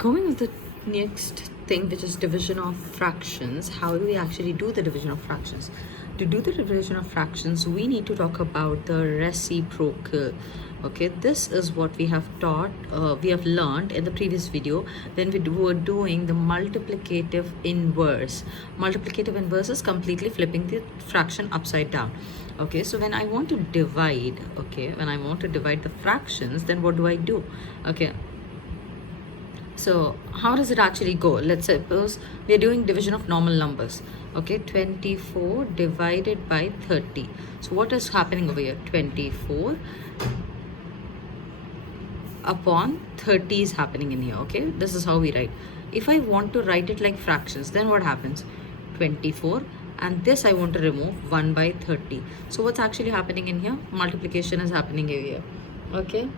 Going with the next thing, which is division of fractions. How do we actually do the division of fractions? To do the division of fractions, we need to talk about the reciprocal. Okay, this is what we have taught, we have learned in the previous video when we were doing the multiplicative inverse. Multiplicative inverse is completely flipping the fraction upside down. Okay, so when I want to divide, when I want to divide the fractions, then what do I do? Okay, so how does it actually go? Let's suppose we are doing division of normal numbers. Okay, 24 divided by 30. So what is happening over here? 24 upon 30 is happening in here. Okay, this is how we write. If I want to write it like fractions, then what happens? 24, and this I want to remove 1 by 30. So what's actually happening in here? Multiplication is happening here. Okay,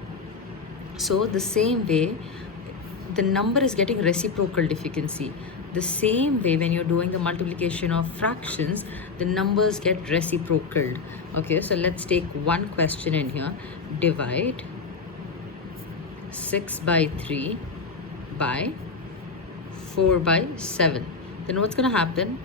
so the same way the number is getting reciprocal, if you can see. The same way when you're doing the multiplication of fractions, the numbers get reciprocal. Okay, so let's take one question in here. Divide 6 by 3 by 4 by 7. Then what's going to happen?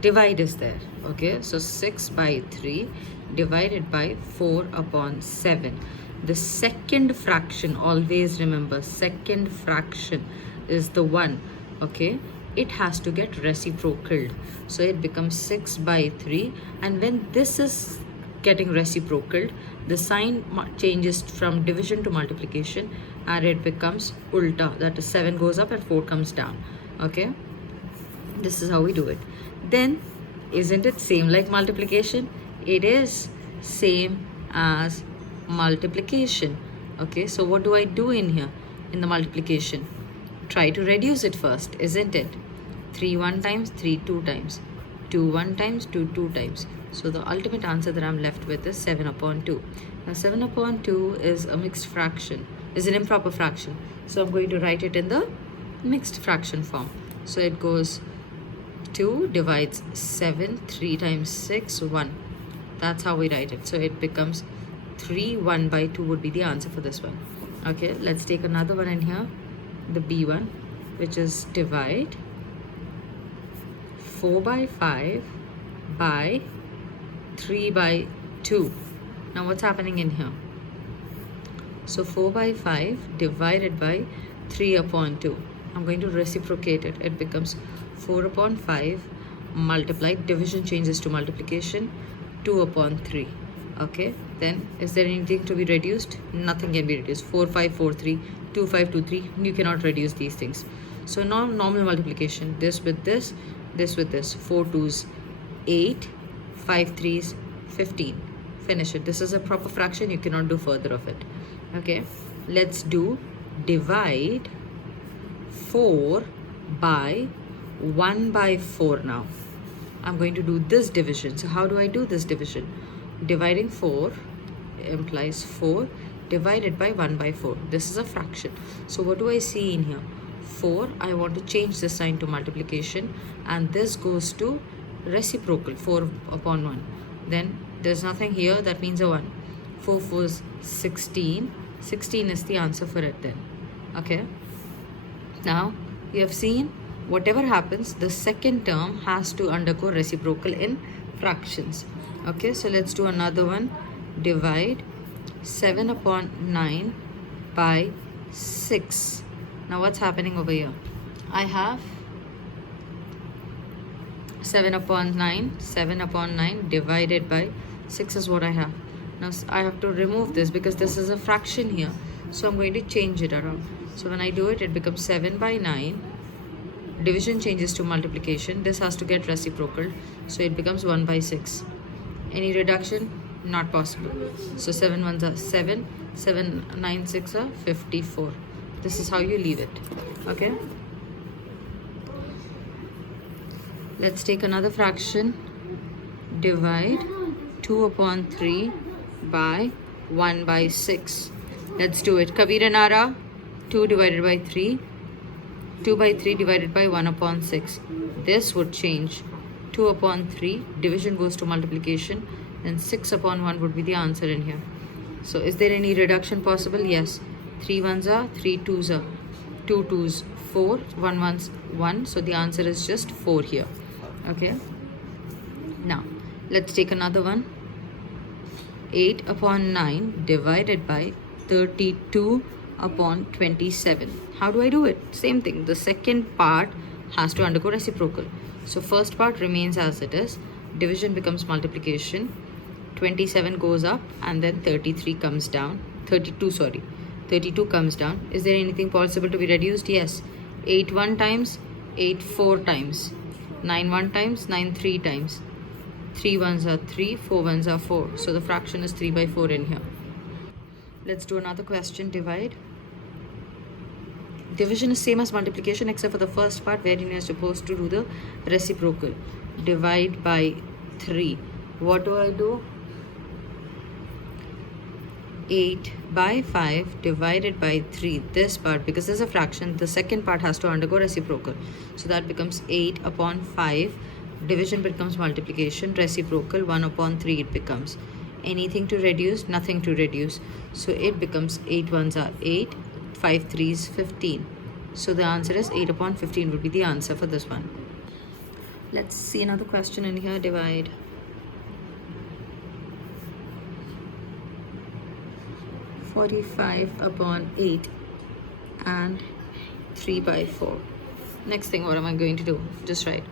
Divide is there. Okay, so 6 by 3 divided by 4 upon 7. The second fraction, always remember, second fraction is the one. Okay, it has to get reciprocal. So it becomes 6 by 3, and when this is getting reciprocal, the sign changes from division to multiplication, and it becomes ulta. That is 7 goes up and 4 comes down. Okay, this is how we do it. Then isn't it same like multiplication? It is same as multiplication. Okay, so what do I do in here in the multiplication? Try to reduce it first, isn't it? 3 1 times, 3 2 times, 2 1 times, 2 2 times. So the ultimate answer that I'm left with is 7 upon 2. Now 7 upon 2 is a mixed fraction, is an improper fraction. So I'm going to write it in the mixed fraction form. So it goes 2 divides 7, 3 times 6, 1. That's how we write it. So it becomes 3, 1 by 2 would be the answer for this one. Okay, let's take another one in here, the B one, which is divide 4 by 5 by 3 by 2. Now what's happening in here? So 4 by 5 divided by 3 upon 2. I'm going to reciprocate it. It becomes 4 upon 5 multiplied, division changes to multiplication, 2 upon 3. Okay, then is there anything to be reduced? Nothing can be reduced. 4 5 4 3, 2 5 2 3. You cannot reduce these things. So now normal multiplication, this with this, this with this. 4 2s 8, 5 3s 15. Finish it. This is a proper fraction, you cannot do further of it. Okay, let's do divide 4 by 1 by 4 now. I'm going to do this division. So how do I do this division? Dividing 4 implies 4 divided by 1 by 4. This is a fraction. So what do I see in here? 4, I want to change the sign to multiplication, and this goes to reciprocal, 4 upon 1. Then there's nothing here, that means a 1. 4 4 is 16. 16 is the answer for it then. Okay, now you have seen whatever happens, the second term has to undergo reciprocal in fractions. Okay, so let's do another one. Divide 7 upon 9 by 6. Now what's happening over here? I have 7 upon 9, 7 upon 9 divided by 6 is what I have. Now I have to remove this because this is a fraction here. So I'm going to change it around. So when I do it, it becomes 7 by 9. Division changes to multiplication. This has to get reciprocal. So it becomes 1 by 6. Any reduction? Not possible. So 7 ones are 7, 7 9 6 are 54. This is how you leave it. Okay, let's take another fraction. Divide 2 upon 3 by 1 by 6. Let's do it. Kabir and Ara, 2 divided by 3, 2 by 3 divided by 1 upon 6. This would change. 2 upon 3, division goes to multiplication, and 6 upon 1 would be the answer in here. So is there any reduction possible? Yes. 3 1s are, 3 2s are. 2 2s 4, 1 1's 1, so the answer is just 4 here. Okay, now let's take another one. 8 upon 9 divided by 32 upon 27. How do I do it? Same thing, the second part has to undergo reciprocal. So first part remains as it is, division becomes multiplication, 27 goes up and then 33 comes down, 32 comes down. Is there anything possible to be reduced? Yes. 8 1 times, 8 4 times, 9 1 times, 9 3 times, 3 1s are 3, 4 1s are 4. So the fraction is 3 by 4 in here. Let's do another question. Divide. Division is same as multiplication except for the first part wherein you're supposed to do the reciprocal. Divide by 3. What do? 8 by 5 divided by 3. This part, because there's a fraction, the second part has to undergo reciprocal. So that becomes 8 upon 5. Division becomes multiplication. Reciprocal 1 upon 3 it becomes. Anything to reduce? Nothing to reduce. So it becomes 8 1s are 8, 5 3s 15. So the answer is 8 upon 15 would be the answer for this one. Let's see another question in here. Divide. (45 upon 8 and 3 by 4). Next thing, what am I going to do? Just write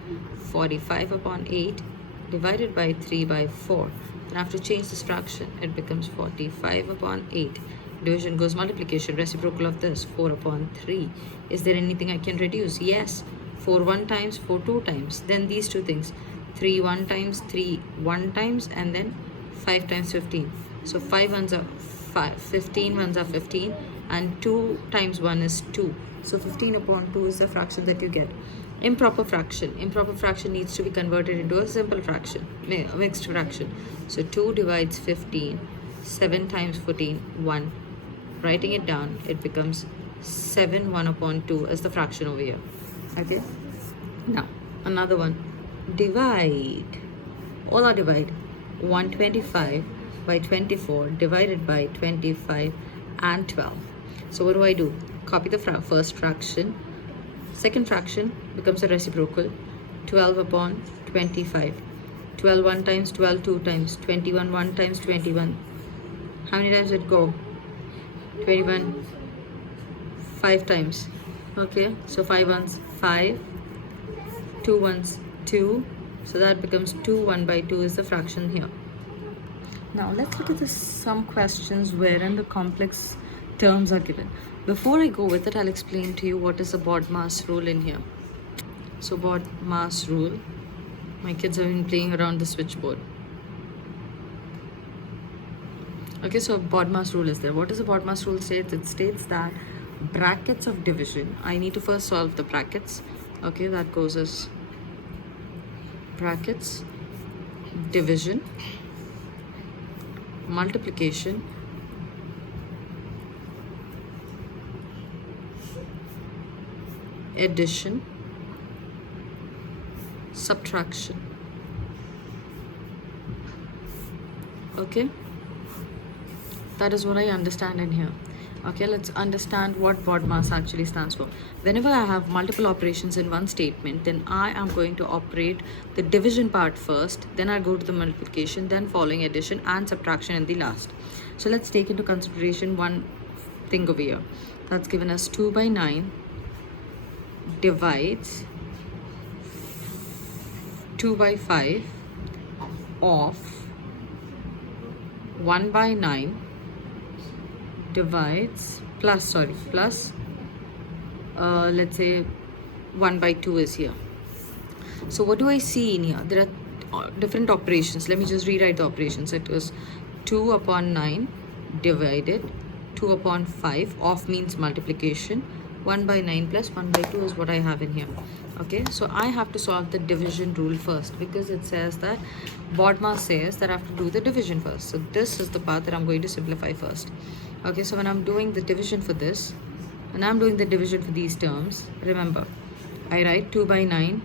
45 upon 8 divided by 3 by 4. Then I have to change this fraction. It becomes 45 upon 8. Division goes multiplication. Reciprocal of this, 4 upon 3. Is there anything I can reduce? Yes. 4 1 times, 4 2 times. Then these two things. 3 1 times, 3 1 times, and then 5 times 15. So 5 1s are 5, 15 1s are 15, and 2 times 1 is 2. So 15 upon 2 is the fraction that you get. Improper fraction. Improper fraction needs to be converted into a simple fraction, mixed fraction. So 2 divides 15. 7 times 14, 1. Writing it down, it becomes 7 1 upon 2 as the fraction over here. Okay. Now, another one. Divide. All are divide. 125 by 24 divided by 25 and 12. So what do? Copy the first fraction. Second fraction becomes a reciprocal. 12 upon 25. 12 1 times, 12 2 times, 21 1 times, 21. How many times it go? 21 5 times. Okay, so 5 1s 5, 2 1s 2. So that becomes 2 1 by 2 is the fraction here. Now let's look at some questions wherein the complex terms are given. Before I go with it, I'll explain to you what is the BODMAS rule in here. So BODMAS rule, my kids have been playing around the switchboard. Okay, so BODMAS rule is there. What does the BODMAS rule states? It states that brackets of division, I need to first solve the brackets. Okay, that goes as brackets, division, multiplication, addition, subtraction. Okay, that is what I understand in here. Okay, let's understand what BODMAS actually stands for. Whenever I have multiple operations in one statement, then I am going to operate the division part first, then I go to the multiplication, then following addition and subtraction in the last. So let's take into consideration one thing over here. That's given as 2 by 9 divides 2 by 5 of 1 by 9 divides plus let's say 1 by 2 is here. So what do I see in here? There are different operations. Let me just rewrite the operations. It was 2 upon 9 divided 2 upon 5. Of means multiplication. 1 by 9 plus 1 by 2 is what I have in here. Okay, so I have to solve the division rule first, because it says that BODMAS says that I have to do the division first. So this is the part that I'm going to simplify first. Okay, so when I'm doing the division for this, when I'm doing the division for these terms, remember, I write 2 by 9,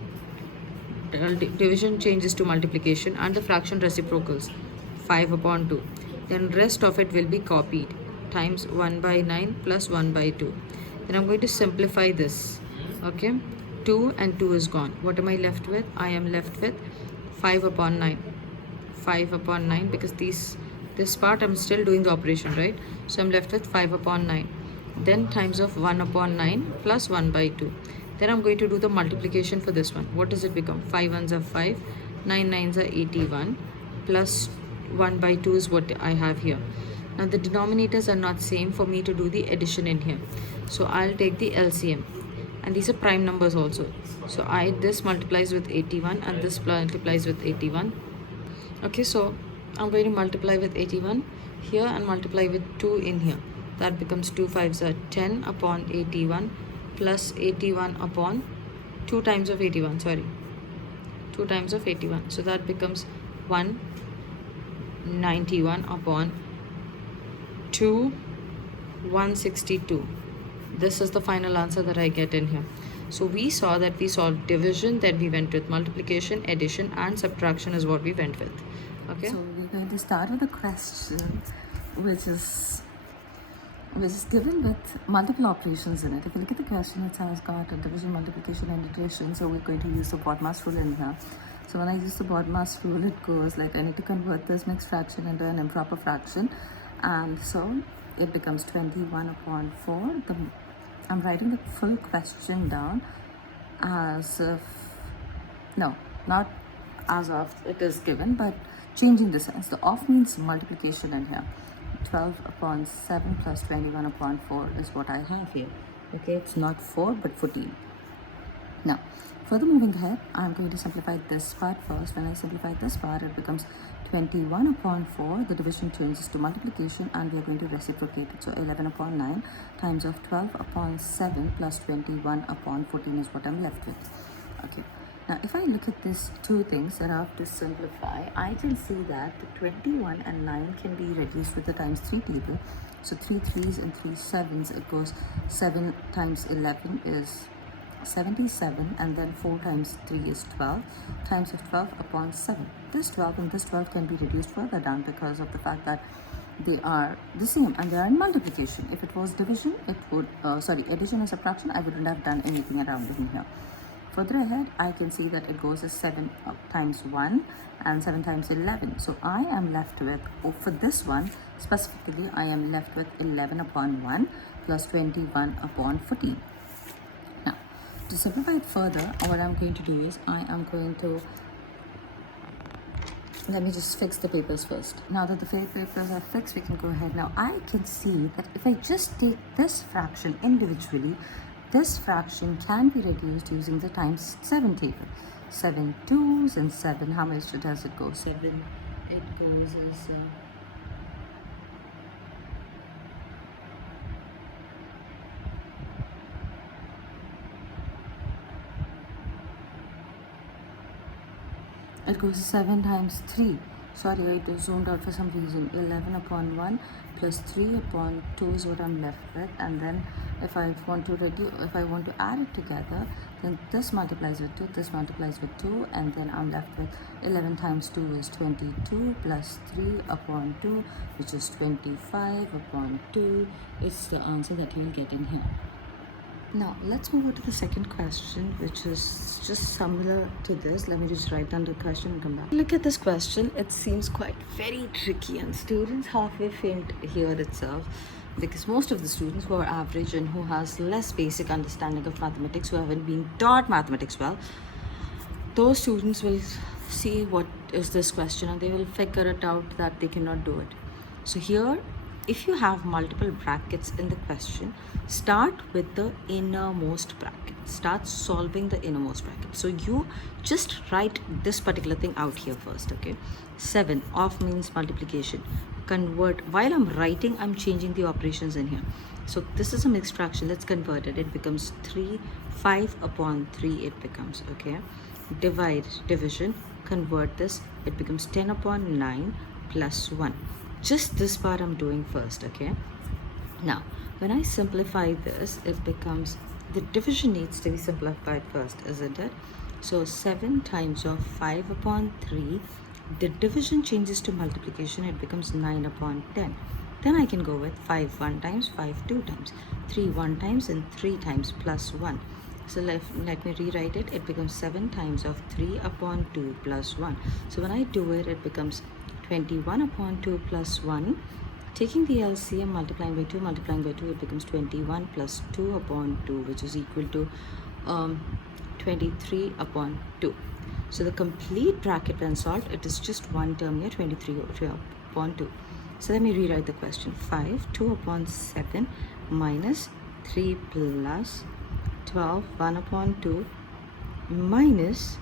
division changes to multiplication, and the fraction reciprocals, 5 upon 2. Then rest of it will be copied, times 1 by 9 plus 1 by 2. Then I'm going to simplify this. Okay, 2 and 2 is gone. What am I left with? I am left with 5 upon 9. 5 upon 9, because this part I'm still doing the operation, right? So I'm left with 5 upon 9. Then times of 1 upon 9 plus 1 by 2. Then I'm going to do the multiplication for this one. What does it become? 5 ones are 5, 9 nines are 81, plus 1 by 2 is what I have here. Now the denominators are not same for me to do the addition in here. So I'll take the LCM. And these are prime numbers also. So this multiplies with 81 and this multiplies with 81. Okay, so I'm going to multiply with 81 here and multiply with 2 in here. That becomes 2 5s are 10 upon 81 plus 81 upon 2 times of 81, sorry. 2 times of 81. So that becomes 191 upon 2, 162. This is the final answer that I get in here. So we saw that we solved division, then we went with multiplication, addition and subtraction is what we went with. Okay. So we're going to start with a question which is given with multiple operations in it. If you look at the question, it has got a division, multiplication and addition. So we're going to use the BODMAS rule in here. So when I use the BODMAS rule, it goes like I need to convert this mixed fraction into an improper fraction. And so it becomes 21 upon 4. I'm writing the full question down as if, no, not as of it is given, but changing the signs. The of means multiplication in here. 12 upon 7 plus 21 upon 4 is what I have here. Okay, it's not 4 but 14. Now, further moving ahead, I'm going to simplify this part first. When I simplify this part, it becomes 21 upon 4. The division changes to multiplication and we are going to reciprocate it. So 11 upon 9 times of 12 upon 7 plus 21 upon 14 is what I'm left with. Okay. Now, if I look at these two things that I have to simplify, I can see that the 21 and 9 can be reduced with the times 3 table. So 3 3s and 3 7s, it goes 7 times 11 is 77, and then 4 times 3 is 12, times of 12 upon 7. This 12 and this 12 can be reduced further down because of the fact that they are the same and they are in multiplication. If it was division, it would, addition or subtraction, I wouldn't have done anything around in here. Further ahead, I can see that it goes as 7 times 1 and 7 times 11. So I am left with, for this one specifically, I am left with 11 upon 1 plus 21 upon 14. Now, to simplify it further, what I'm going to do is I am going to, let me just fix the papers first. Now that the papers are fixed, we can go ahead. Now I can see that if I just take this fraction individually, this fraction can be reduced using the times 7 table. 7 2s and 7, how much does it go? 7, it goes as... it goes 7 times 3. Sorry, I zoomed out for some reason. 11 upon 1 plus 3 upon 2 is what I'm left with. And then if I want to add it together, then this multiplies with 2, this multiplies with 2, and then I'm left with 11 times 2 is 22 plus 3 upon 2, which is 25 upon 2. It's the answer that you'll get in here. Now, let's move on to the second question, which is just similar to this. Let me just write down the question and come back. Look at this question. It seems quite very tricky and students halfway faint here itself, because most of the students who are average and who has less basic understanding of mathematics, who haven't been taught mathematics well, those students will see what is this question and they will figure it out that they cannot do it. So here, if you have multiple brackets in the question, start with the innermost bracket. Start solving the innermost bracket. So you just write this particular thing out here first, okay? 7 of means multiplication. Convert. While I'm writing, I'm changing the operations in here. So this is a mixed fraction. Let's convert it. It becomes 5 upon 3 it becomes, okay? Divide, division, convert this. It becomes 10 upon 9 plus 1. Just this part I'm doing first, okay? Now, when I simplify this, it becomes, the division needs to be simplified first, isn't it? So 7 times of 5 upon 3, the division changes to multiplication, it becomes 9 upon 10. Then I can go with 5 1 times, 5 2 times, 3 1 times, and 3 times plus 1. So let me rewrite it. It becomes 7 times of 3 upon 2 plus 1. So when I do it, it becomes 21 upon 2 plus 1. Taking the LCM, multiplying by 2, it becomes 21 plus 2 upon 2, which is equal to 23 upon 2. So the complete bracket when solved, it is just one term here, 23 upon 2. So let me rewrite the question. 5, 2 upon 7 minus 3 plus 12, 1 upon 2 minus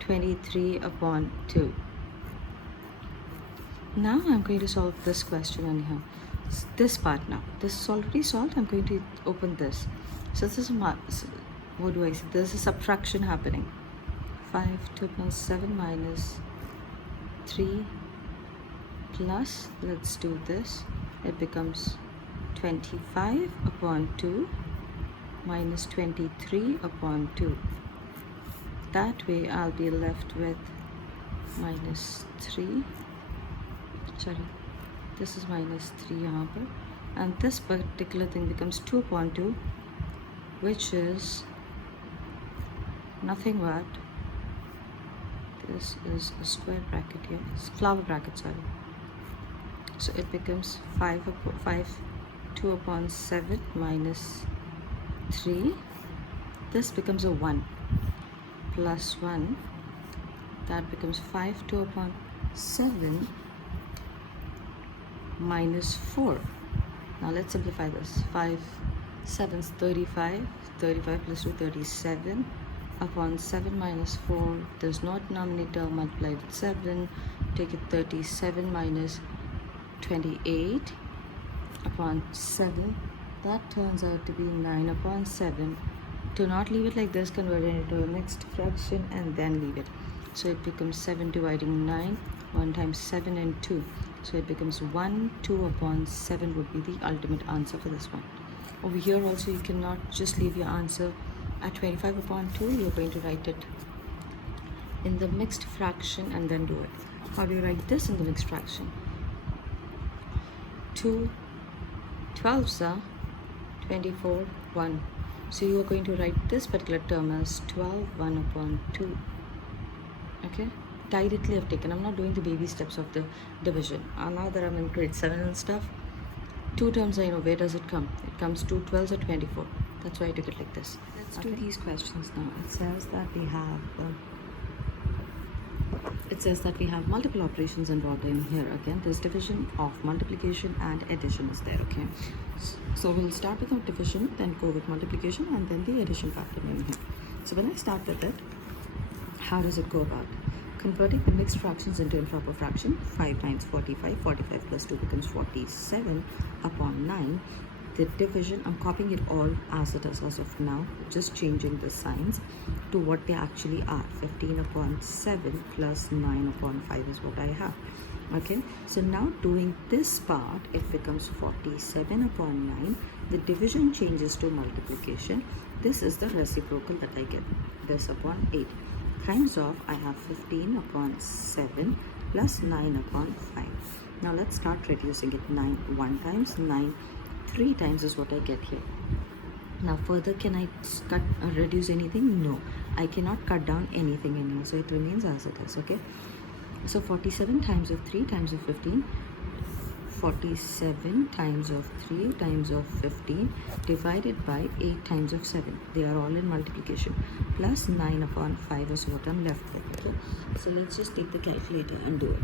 23 upon 2. Now I'm going to solve this question on here. This part now. This is already solved. I'm going to open this. So this is what do I see? There's a subtraction happening. 5, 2 plus 7 minus 3 plus, let's do this. It becomes 25 upon 2 minus 23 upon 2. That way I'll be left with minus 3. Sorry, this is minus 3 यहाँ पर, and this particular thing becomes 2 upon 2, which is nothing but, this is a square bracket here, it's flower bracket, sorry. So it becomes 2 upon 7 minus 3. This becomes a 1 plus 1. That becomes 5 2 upon 7 minus 4. Now let's simplify this. 5 7's 35. 35 plus 2, 37 upon 7 minus 4. There's no denominator, multiply with 7. Take it 37 minus 28 upon 7. That turns out to be 9 upon 7. Do not leave it like this, convert it into a mixed fraction and then leave it. So it becomes 7 dividing 9. 1 times 7 and 2. So it becomes 1, 2 upon 7 would be the ultimate answer for this one. Over here also you cannot just leave your answer at 25 upon 2. You're going to write it in the mixed fraction and then do it. How do you write this in the mixed fraction? 2 12s are 24, 1. So you are going to write this particular term as 12, 1 upon 2. Okay? Directly I've taken. I'm not doing the baby steps of the division. Now that I'm in grade 7 and stuff, 2 terms I know. Where does it come? It comes 2 12s or 24. That's why I took it like this. Let's do these questions now. It says that we have multiple operations involved in here. Again, there's division, of multiplication, and addition is there. Okay, so we'll start with our division, then go with multiplication, and then the addition part in here. So when I start with it, how does it go about? Converting the mixed fractions into improper fraction. 5 times 45. 45 plus 2 becomes 47 upon 9. The division, I'm copying it all as it is as of now, just changing the signs to what they actually are. 15 upon 7 plus 9 upon 5 is what I have. Okay, so now doing this part, it becomes 47 upon 9. The division changes to multiplication. This is the reciprocal that I get, this upon 8. Times of, I have 15 upon 7 plus 9 upon 5. Now let's start reducing it. 9 1 times, 9 3 times is what I get here. Now further, can I reduce anything? No, I cannot cut down anything in here, so it remains as it is. Okay, so 47 times of 3 times of 15, 47 times of 3 times of 15 divided by 8 times of 7. They are all in multiplication. Plus 9 upon 5 is what I'm left with. Okay, so let's just take the calculator and do it.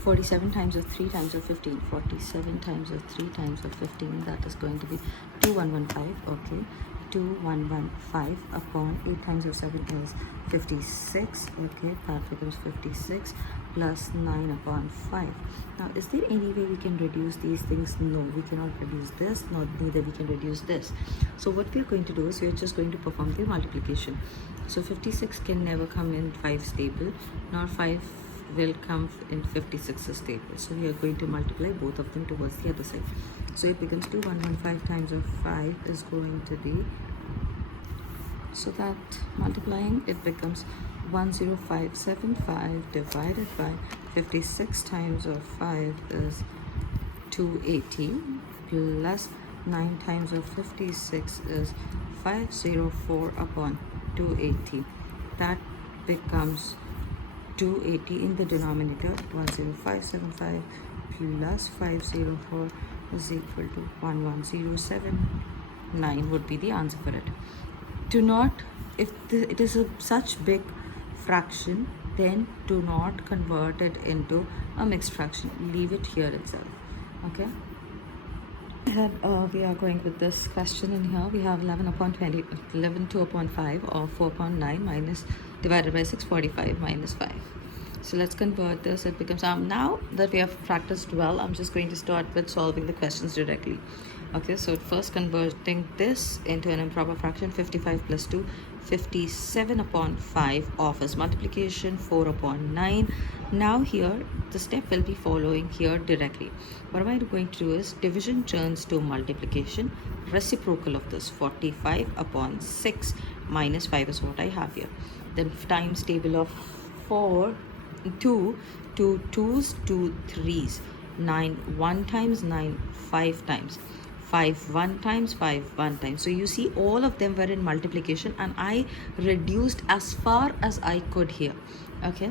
47 times of 3 times of 15. 47 times of 3 times of 15. That is going to be 2115. Okay, 2115 upon 8 times of 7 is 56. Okay, that becomes 56 plus 9 upon 5. Now, is there any way we can reduce these things? No, we cannot reduce this, neither we can reduce this. So what we are going to do is we are just going to perform the multiplication. So 56 can never come in 5 stable, nor 5 will come in 56 stable. So we are going to multiply both of them towards the other side. So it becomes 2115 times of 5 is going to be, so that multiplying it becomes 10575 divided by 56 times of 5 is 280 plus 9 times of 56 is 504 upon 280. That becomes 280 in the denominator. 10575 plus 504 is equal to 11079 would be the answer for it. Do not, if it is such big fraction, then do not convert it into a mixed fraction. Leave it here itself. Okay. We are going with this question in here. We have 11 upon 20, 11 2 upon 5 or 4 upon 9 minus divided by 645 minus 5. So let's convert this. It becomes, now that we have practiced well, I'm just going to start with solving the questions directly. Okay, so first converting this into an improper fraction. 55 plus 2, 57 upon 5 offers multiplication, 4 upon 9. Now here the step will be following here directly. What am I going to do is division turns to multiplication. Reciprocal of this, 45 upon 6 minus 5 is what I have here. Then times table of 4, 2, 2 2s, 2 3s, 9 1 times, 9 5 times, 5 1 times, 5 1 times. So you see all of them were in multiplication and I reduced as far as I could here. Okay,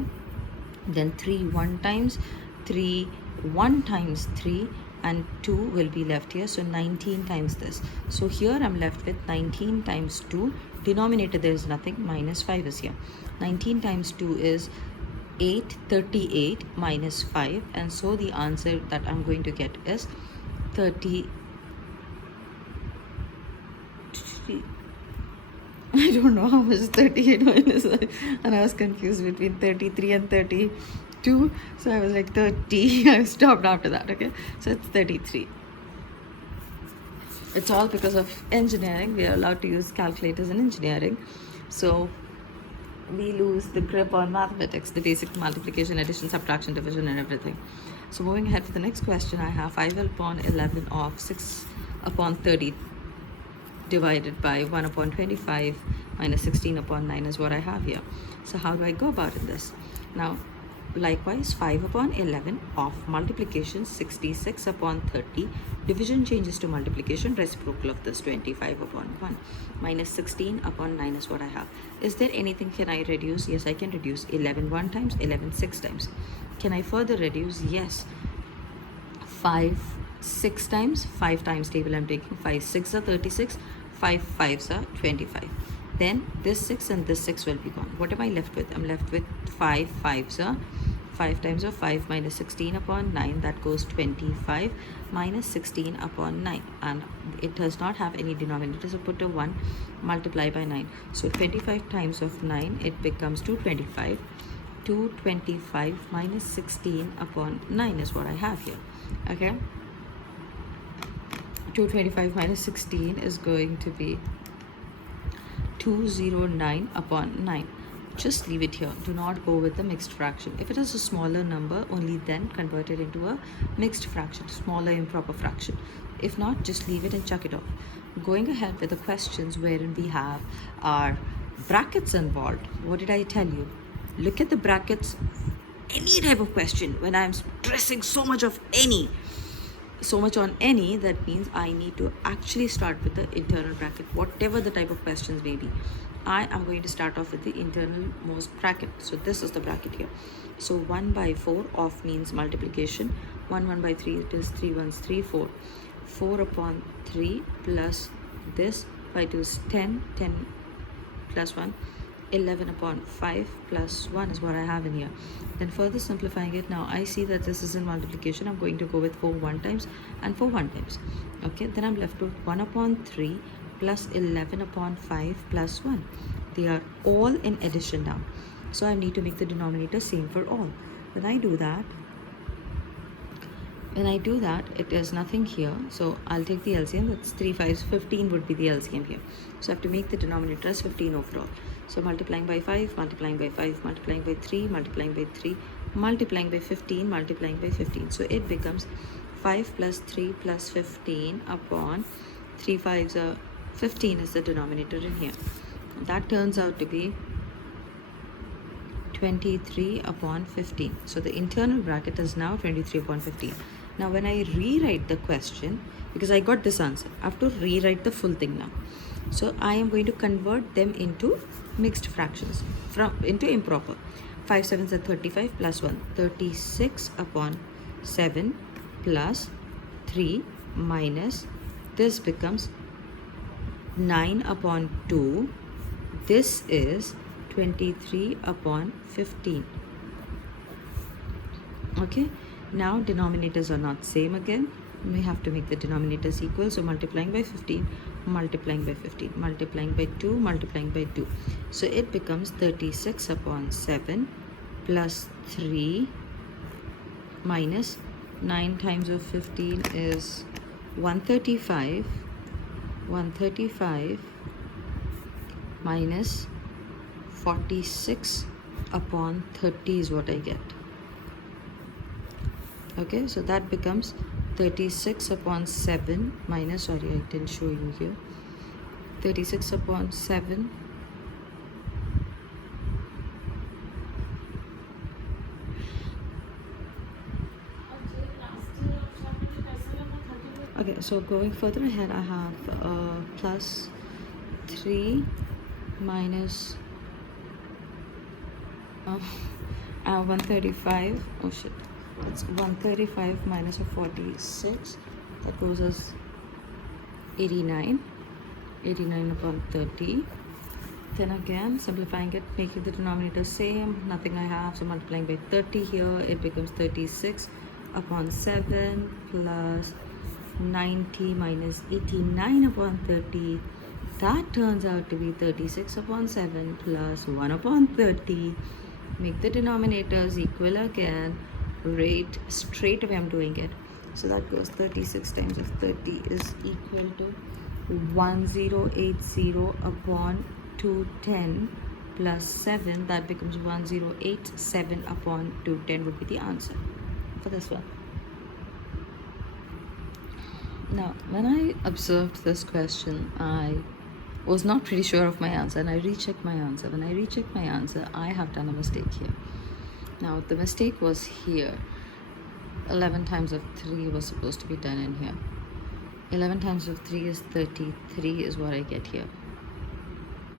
then 3 1 times, 3 1 times 3, and 2 will be left here, so 19 times this. So here I'm left with 19 times 2. Denominator there is nothing, minus 5 is here. 19 times 2 is 838 minus 5, and so the answer that I'm going to get is 33. I don't know how much 38 minus 5, and I was confused between 33 and 32, so I was like 30. I stopped after that. Okay, so it's 33. It's all because of engineering. We are allowed to use calculators in engineering, so we lose the grip on mathematics, the basic multiplication, addition, subtraction, division, and everything. So moving ahead for the next question, I have 5 upon 11 of 6 upon 30 divided by 1 upon 25 minus 16 upon 9 is what I have here. So how do I go about in this? Now, likewise, 5 upon 11 of multiplication, 66 upon 30. Division changes to multiplication, reciprocal of this, 25 upon 1 minus 16 upon 9 is what I have. Is there anything can I reduce? Yes, I can reduce. 11 1 times, 11 6 times. Can I further reduce? Yes. 5 6 times, 5 times table I'm taking. 5 6 are 36, 5 5s are 25. Then this 6 and this 6 will be gone. What am I left with? I'm left with 5 5s are 5 times of 5 minus 16 upon 9, that goes 25 minus 16 upon 9, and it does not have any denominator, so put a 1, multiply by 9. So 25 times of 9, it becomes 225. 225 minus 16 upon 9 is what I have here. Okay, 225 minus 16 is going to be 209 upon 9. Just leave it here. Do not go with the mixed fraction. If it is a smaller number, only then convert it into a mixed fraction, smaller improper fraction. If not, just leave it and chuck it off. Going ahead with the questions wherein we have our brackets involved. What did I tell you? Look at the brackets. Any type of question, when I'm stressing so much on any, that means I need to actually start with the internal bracket, whatever the type of questions may be. I am going to start off with the internal most bracket. So this is the bracket here. So 1 by 4 of means multiplication. 1 by 3, it is 3 1s 3 4. 4 upon 3 plus this by 2 is 10. 10 plus 1. 11 upon 5 plus 1 is what I have in here. Then further simplifying it, now I see that this is in multiplication. I'm going to go with 4 1 times and 4 1 times. Okay, then I'm left with 1 upon 3 plus 11 upon 5 plus 1. They are all in addition now. So I need to make the denominator same for all. When I do that, it is nothing here. So I'll take the LCM. That's 3 5s, 15 would be the LCM here. So I have to make the denominator as 15 overall. So multiplying by 5, multiplying by 5, multiplying by 3, multiplying by 3, multiplying by 15, multiplying by 15. So it becomes 5 plus 3 plus 15 upon 3 5s are 15 is the denominator in here. That turns out to be 23 upon 15. So the internal bracket is now 23 upon 15. Now when I rewrite the question, because I got this answer, I have to rewrite the full thing now. So I am going to convert them into mixed fractions, into improper. 5 sevens are 35 plus 1, 36 upon 7 plus 3 minus, this becomes 9 upon 2. This is 23 upon 15. Okay, now denominators are not same again. We have to make the denominators equal. So multiplying by 15, multiplying by 15, multiplying by 2, multiplying by 2. So it becomes 36 upon 7 plus 3 minus 9 times of 15 is 135. 135 minus 46 upon 30 is what I get. Okay, so that becomes 36 upon 7 minus, sorry, I didn't show you here, 36 upon 7 okay, so going further ahead, I have plus 3 minus 135. Oh shit, it's 135 minus a 46, that goes as 89. 89 upon 30. Then again simplifying it, making the denominator same, nothing I have, so multiplying by 30 here, it becomes 36 upon 7 plus 90 minus 89 upon 30. That turns out to be 36 upon 7 plus 1 upon 30. Make the denominators equal again. Rate straight away, I'm doing it. So that goes 36 times of 30 is equal to 1080 upon 210 plus 7. That becomes 1087 upon 210 would be the answer for this one. Now, when I observed this question, I was not pretty sure of my answer and I rechecked my answer. When I rechecked my answer, I have done a mistake here. Now, the mistake was here. 11 times of 3 was supposed to be done in here. 11 times of 3 is 33 is what I get here.